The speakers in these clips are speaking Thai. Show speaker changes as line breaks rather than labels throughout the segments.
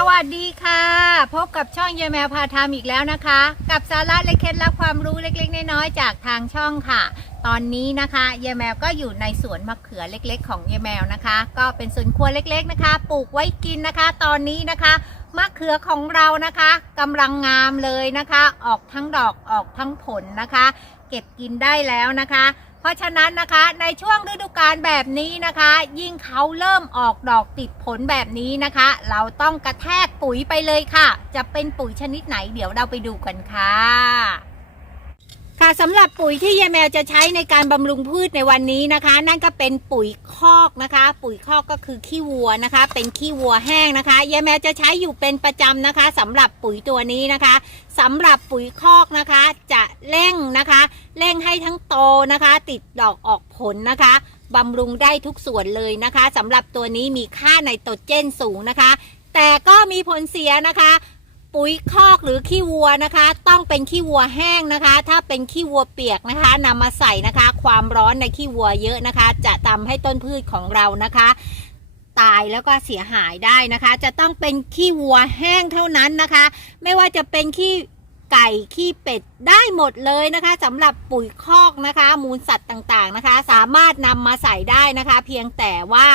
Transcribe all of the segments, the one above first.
สวัสดีค่ะ พบกับช่องยายแมวพาทำอีกแล้วนะคะ กับสาระและเคล็ดลับความรู้เล็กๆน้อยๆจากทางช่องค่ะ ตอนนี้นะคะยายแมวก็อยู่ในสวนมะเขือเล็กๆ ของยายแมวนะคะ ก็เป็นสวนครัวเล็กๆนะคะ ปลูกไว้กินนะคะ ตอนนี้นะคะมะเขือของเรานะคะกำลังงามเลยนะคะ ออกทั้งดอกออกทั้งผลนะคะ เก็บกินได้แล้วนะคะ เพราะฉะนั้นนะคะในช่วงฤดูกาลแบบนี้นะคะ ยิ่งเขาเริ่มออกดอกติดผลแบบนี้นะคะ เราต้องกระแทกปุ๋ยไปเลยค่ะ จะเป็นปุ๋ยชนิดไหนเดี๋ยวเราไปดูกันค่ะ ค่ะสำหรับปุ๋ยที่ยายแมวจะใช้ในการบำรุงพืชในวันนี้นะคะ นั่นก็เป็นปุ๋ยคอกนะคะ ปุ๋ยคอกก็คือขี้วัวนะคะ เป็นขี้วัวแห้งนะคะยายแมวจะใช้อยู่เป็นประจำนะคะสำหรับปุ๋ยตัวนี้นะคะสำหรับปุ๋ยคอกนะคะ จะเร่งนะคะ เร่งให้ทั้งโตนะคะ ติดดอกออกผลนะคะบำรุงได้ทุกส่วนเลยนะคะสำหรับตัวนี้มีค่าไนโตรเจนสูงนะคะ แต่ก็มีผลเสียนะคะ ปุ๋ยคอกหรือขี้วัวนะคะ ต้องเป็นขี้วัวแห้งนะคะ ถ้าเป็นขี้วัวเปียกนะคะนำมาใส่นะคะ ความร้อนในขี้วัวเยอะนะคะ จะทำให้ต้นพืชของเรานะคะ ตายแล้วก็เสียหายได้นะคะ จะต้องเป็นขี้วัวแห้งเท่านั้นนะคะ ไม่ว่าจะเป็นขี้ไก่ขี้เป็ดได้หมดเลยนะคะสำหรับปุ๋ยคอกนะคะ มูลสัตว์ต่างๆนะคะ สามารถนำมาใส่ได้นะคะ เพียงแต่ว่า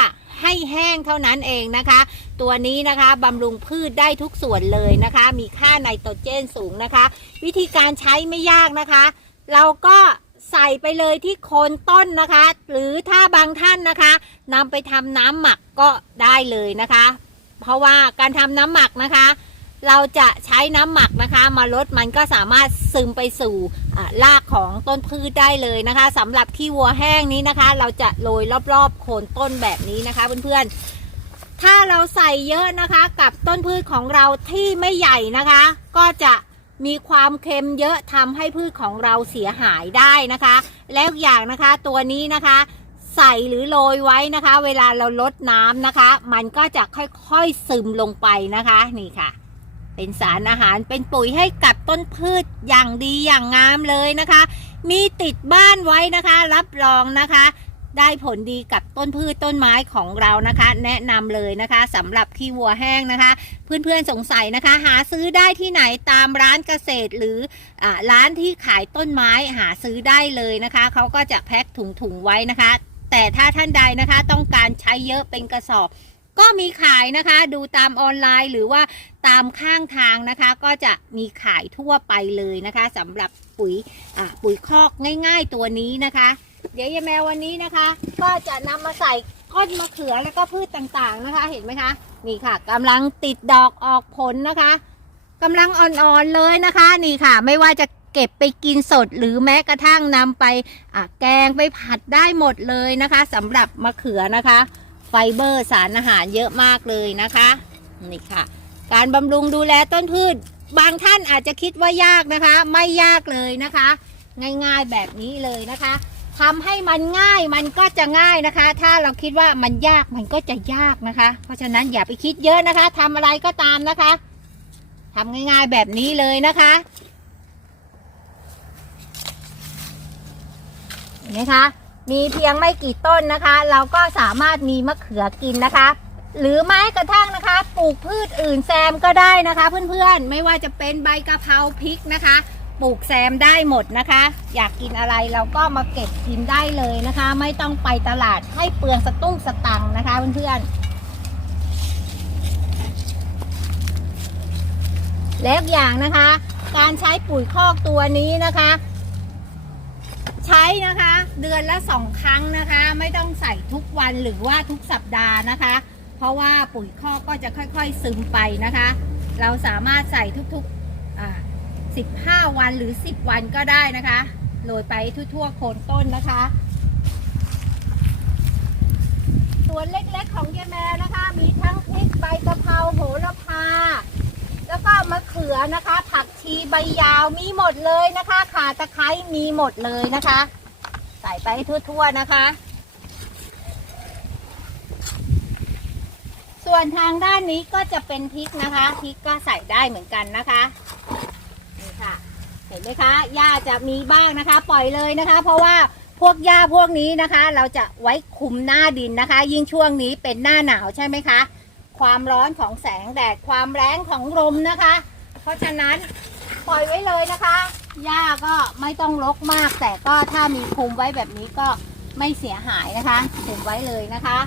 ให้แห้งเท่านั้นเองนะคะ ตัวนี้นะคะบำรุงพืชได้ทุกส่วนเลยนะคะ มีค่าไนโตรเจนสูงนะคะ วิธีการใช้ไม่ยากนะคะ เราก็ใส่ไปเลยที่โคนต้นนะคะ หรือถ้าบางท่านนะคะนำไปทำน้ำหมักก็ได้เลยนะคะ เพราะว่าการทำน้ำหมักนะคะ เราจะใช้น้ำหมักนะคะมาลดมันก็สามารถซึมไปสู่รากของต้นพืชได้เลยนะคะสำหรับขี้วัวแห้งนี้นะคะ เราจะโรยรอบๆโคนต้นแบบนี้นะคะเพื่อนๆ ถ้าเราใส่เยอะนะคะ กับต้นพืชของเราที่ไม่ใหญ่นะคะ ก็จะมีความเค็มเยอะทำให้พืชของเราเสียหายได้นะคะ แล้วอย่างนะคะตัวนี้นะคะใส่หรือโรยไว้นะคะ เวลาเราลดน้ำนะคะ มันก็จะค่อยๆซึมลงไปนะคะนี่ค่ะ เป็นสารอาหารเป็นปุ๋ยให้กับต้นพืชอย่างดีอย่างงามเลยนะคะ มีติดบ้านไว้นะคะ รับรองนะคะ ได้ผลดีกับต้นพืชต้นไม้ของเรานะคะ แนะนำเลยนะคะสำหรับขี้วัวแห้งนะคะ เพื่อนๆสงสัยนะคะ หาซื้อได้ที่ไหนตามร้านเกษตรหรืออร้านที่ขายต้นไม้หาซื้อได้เลยนะคะเขาก็จะแพ็คถุงๆไว้นะคะ แต่ถ้าท่านใดนะคะ ต้องการใช้เยอะเป็นกระสอบ ก็มีขายนะคะ ดูตามออนไลน์หรือว่าตามข้างทางนะคะ ก็จะมีขายทั่วไปเลยนะคะสำหรับปุ๋ยปุ๋ยคอกง่าย ๆ ตัวนี้นะคะ เดี๋ยวยายแมววันนี้นะคะ ก็จะนำมาใส่ก้นมะเขือแล้วก็พืชต่างๆนะคะ เห็นไหมคะนี่ค่ะกำลังติดดอกออกผลนะคะกำลังอ่อนๆเลยนะคะ นี่ค่ะ ไม่ว่าจะเก็บไปกินสดหรือแม้กระทั่งนำไปแกงไปผัดได้หมดเลยนะคะสำหรับมะเขือนะคะ ไฟเบอร์สารอาหารเยอะมากเลยนะคะนี่ค่ะ การบำรุงดูแลต้นพืช บางท่านอาจจะคิดว่ายากนะคะ ไม่ยากเลยนะคะ ง่ายๆแบบนี้เลยนะคะทำให้มันง่ายมันก็จะง่ายนะคะ ถ้าเราคิดว่ามันยากมันก็จะยากนะคะ เพราะฉะนั้นอย่าไปคิดเยอะนะคะทำอะไรก็ตามนะคะทำง่ายๆแบบนี้เลยนะคะเห็นไหมคะ มีเพียงไม่กี่ต้นนะคะ เราก็สามารถมีมะเขือกินนะคะ หรือไม้กระทั่งนะคะปลูกพืชอื่นแซมก็ได้นะคะ เพื่อนๆไม่ว่าจะเป็นใบกะเพราพริกนะคะปลูกแซมได้หมดนะคะ อยากกินอะไรเราก็มาเก็บกินได้เลยนะคะ ไม่ต้องไปตลาดให้เปลืองสตุ้งสตังค์นะคะเพื่อนๆแล้วอย่างนะคะ การใช้ปุ๋ยคอกตัวนี้นะคะ ใช้นะคะ เดือนละสองครั้งนะคะ ไม่ต้องใส่ทุกวันหรือว่าทุกสัปดาห์นะคะ เพราะว่าปุ๋ยคอกก็จะค่อยๆซึมไปนะคะ เราสามารถใส่ทุกๆอ่า15วันหรือ10วันก็ได้นะคะโรยไปทั่วๆโคนต้นนะคะสวนเล็กๆของยายแมวนะคะ มีทั้งพริกใบกะเพราโหระพา แล้วก็มะเขือนะคะ ผักชีใบยาวมีหมดเลยนะคะข่าตะไคร้มีหมดเลยนะคะ ใส่ไปให้ทั่วๆนะคะ ส่วนทางด้านนี้ก็จะเป็นพริกนะคะพริกก็ใส่ได้เหมือนกันนะคะนี่ค่ะเห็นไหมคะหญ้าจะมีบ้างนะคะ ปล่อยเลยนะคะ เพราะว่าพวกหญ้าพวกนี้นะคะ เราจะไว้คุมหน้าดินนะคะ ยิ่งช่วงนี้เป็นหน้าหนาวใช่ไหมคะ ความร้อนของแสงแดดความแรงของลมนะคะ เพราะฉะนั้นปล่อยไว้เลยนะคะ หญ้าก็ไม่ต้องรกมาก แต่ก็ถ้ามีคลุมไว้แบบนี้ก็ไม่เสียหายนะคะคุมไว้เลยนะคะ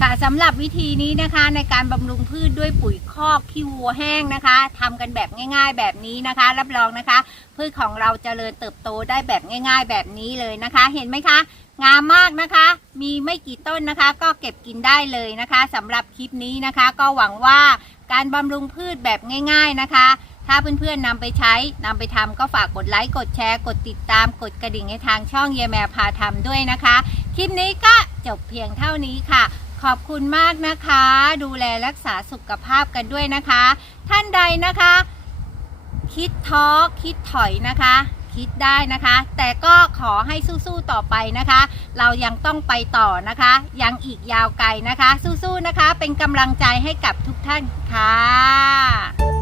ค่ะสำหรับวิธีนี้นะคะในการบำรุงพืชด้วยปุ๋ยคอกขี้วัวแห้งนะคะทำกันแบบง่าย ๆ แบบนี้นะคะ รับรองนะคะ พืชของเราจเจริญเติบโตได้แบบง่าย ๆ แบบนี้เลยนะคะ เห็นไหมคะงามมากนะคะ มีไม่กี่ต้นนะคะ ก็เก็บกินได้เลยนะคะสำหรับคลิปนี้นะคะ ก็หวังว่า การบำรุงพืชแบบง่าย ๆนะคะ ถ้าเพื่อนๆนำไปใช้นำไปทำก็ฝากกดไลค์กดแชร์ กดติดตามกดกระดิ่งให้ทางช่องเยแมพาทำด้วยนะคะ คลิปนี้ก็จบเพียงเท่านี้ค่ะ ขอบคุณมากนะคะ ดูแลรักษาสุขภาพกันด้วยนะคะ ท่านใดนะคะ คิดท้อคิดถอยนะคะ คิดได้นะคะ แต่ก็ขอให้สู้ๆต่อไปนะคะ เรายังต้องไปต่อนะคะ ยังอีกยาวไกลนะคะ สู้ๆนะคะ เป็นกำลังใจให้กับทุกท่านค่ะ